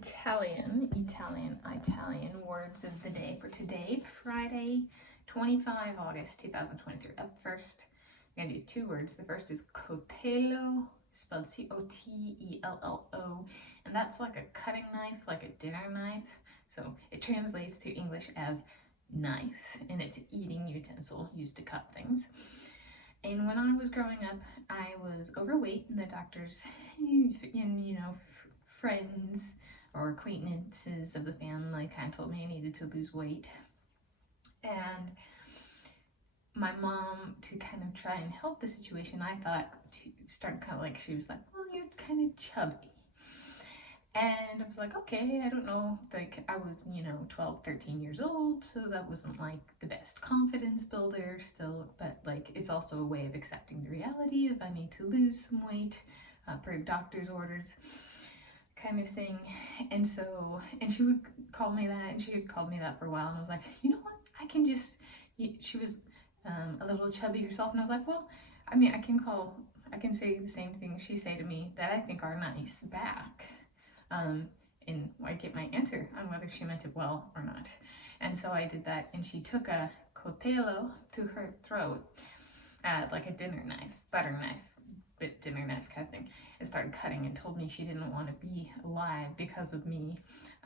Italian words of the day for today, Friday, 25 August 2023. Up first, I'm going to do two words. The first is Coltello, spelled Cottello, and that's like a cutting knife, like a dinner knife. So it translates to English as knife, and it's an eating utensil used to cut things. And when I was growing up, I was overweight, and the doctors, friends or acquaintances of the family kind of told me I needed to lose weight. And my mom, to kind of try and help the situation, I thought to start kind of like, she was like, well, you're kind of chubby. And I was like, okay, I don't know, like I was, 12, 13 years old, so that wasn't like the best confidence builder still, but like it's also a way of accepting the reality of I need to lose some weight per doctor's orders kind of thing. And she would call me that, and she had called me that for a while, and I was like, you know what, I can just, she was a little chubby herself, and I was like, well, I mean, I can say the same things she say to me that I think are nice back. And I get my answer on whether she meant it well or not. And so I did that, and she took a coltello to her throat, like a dinner knife, butter knife, bit dinner knife kind of thing, and started cutting, and told me she didn't want to be alive because of me.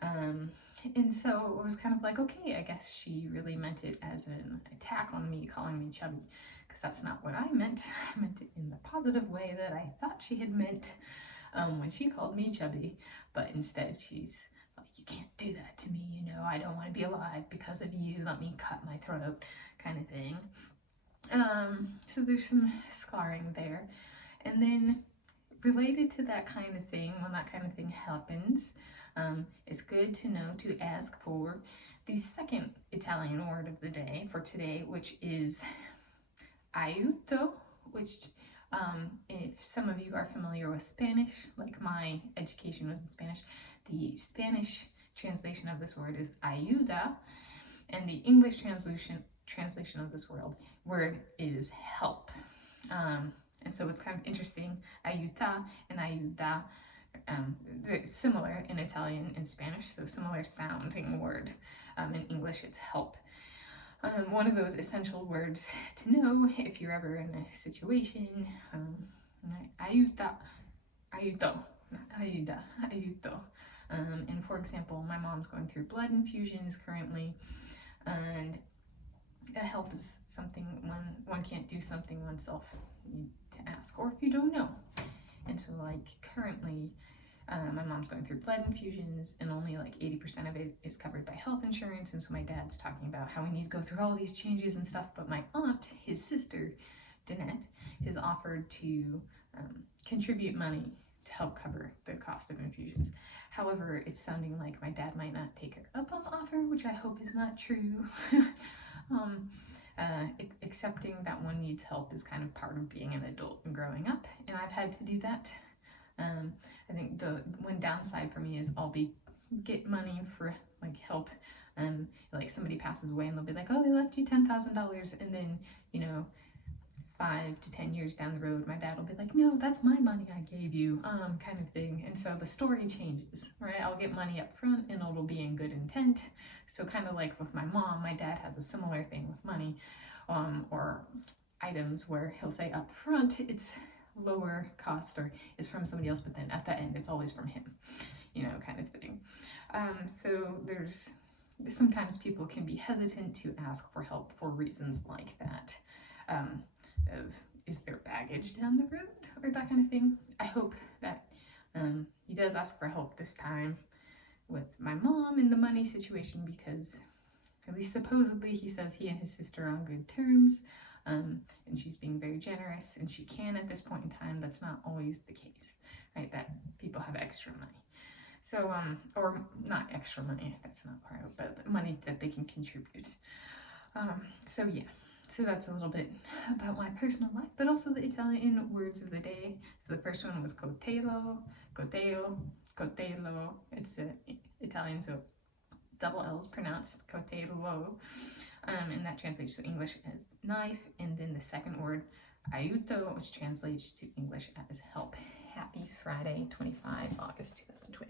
And so it was kind of like, okay, I guess she really meant it as an attack on me, calling me chubby, because that's not what I meant. I meant it in the positive way that I thought she had meant when she called me chubby, but instead she's like, you can't do that to me, I don't want to be alive because of you, let me cut my throat kind of thing. So there's some scarring there. And then related to that kind of thing, when that kind of thing happens, it's good to know to ask for the second Italian word of the day for today, which is aiuto, which if some of you are familiar with Spanish, like my education was in Spanish, the Spanish translation of this word is ayuda, and the English translation of this word is help. And so it's kind of interesting, aiuta and ayuda, they're similar in Italian and Spanish, so similar sounding word. In English, it's help. One of those essential words to know if you're ever in a situation, aiuto. And for example, my mom's going through blood infusions currently, and help is something when one can't do something oneself, you need to ask, or if you don't know. And so like currently, my mom's going through blood infusions, and only like 80% of it is covered by health insurance. And so my dad's talking about how we need to go through all these changes and stuff. But my aunt, his sister, Danette, has offered to contribute money to help cover the cost of infusions. However, it's sounding like my dad might not take her up on the offer, which I hope is not true. Accepting that one needs help is kind of part of being an adult and growing up, and I've had to do that. I think the one downside for me is I'll get money for like help, like somebody passes away and they'll be like, oh, they left you $10,000, and then 5 to 10 years down the road, my dad will be like, no, that's my money I gave you, kind of thing. And so the story changes, right? I'll get money up front and it'll be in good intent. So kind of like with my mom, my dad has a similar thing with money, or items where he'll say up front it's lower cost or is from somebody else, but then at the end it's always from him, kind of thing. So there's sometimes people can be hesitant to ask for help for reasons like that. Of is there baggage down the road or that kind of thing. I hope that he does ask for help this time with my mom in the money situation, because at least supposedly he says he and his sister are on good terms, and she's being very generous, and she can at this point in time. That's not always the case, right? That people have extra money. So, or not extra money, that's not part of it, but money that they can contribute. So yeah. So that's a little bit about my personal life, but also the Italian words of the day. So the first one was coltello. It's Italian, so double L's pronounced coltello, and that translates to English as knife. And then the second word, aiuto, which translates to English as help. Happy Friday, 25 August 2020.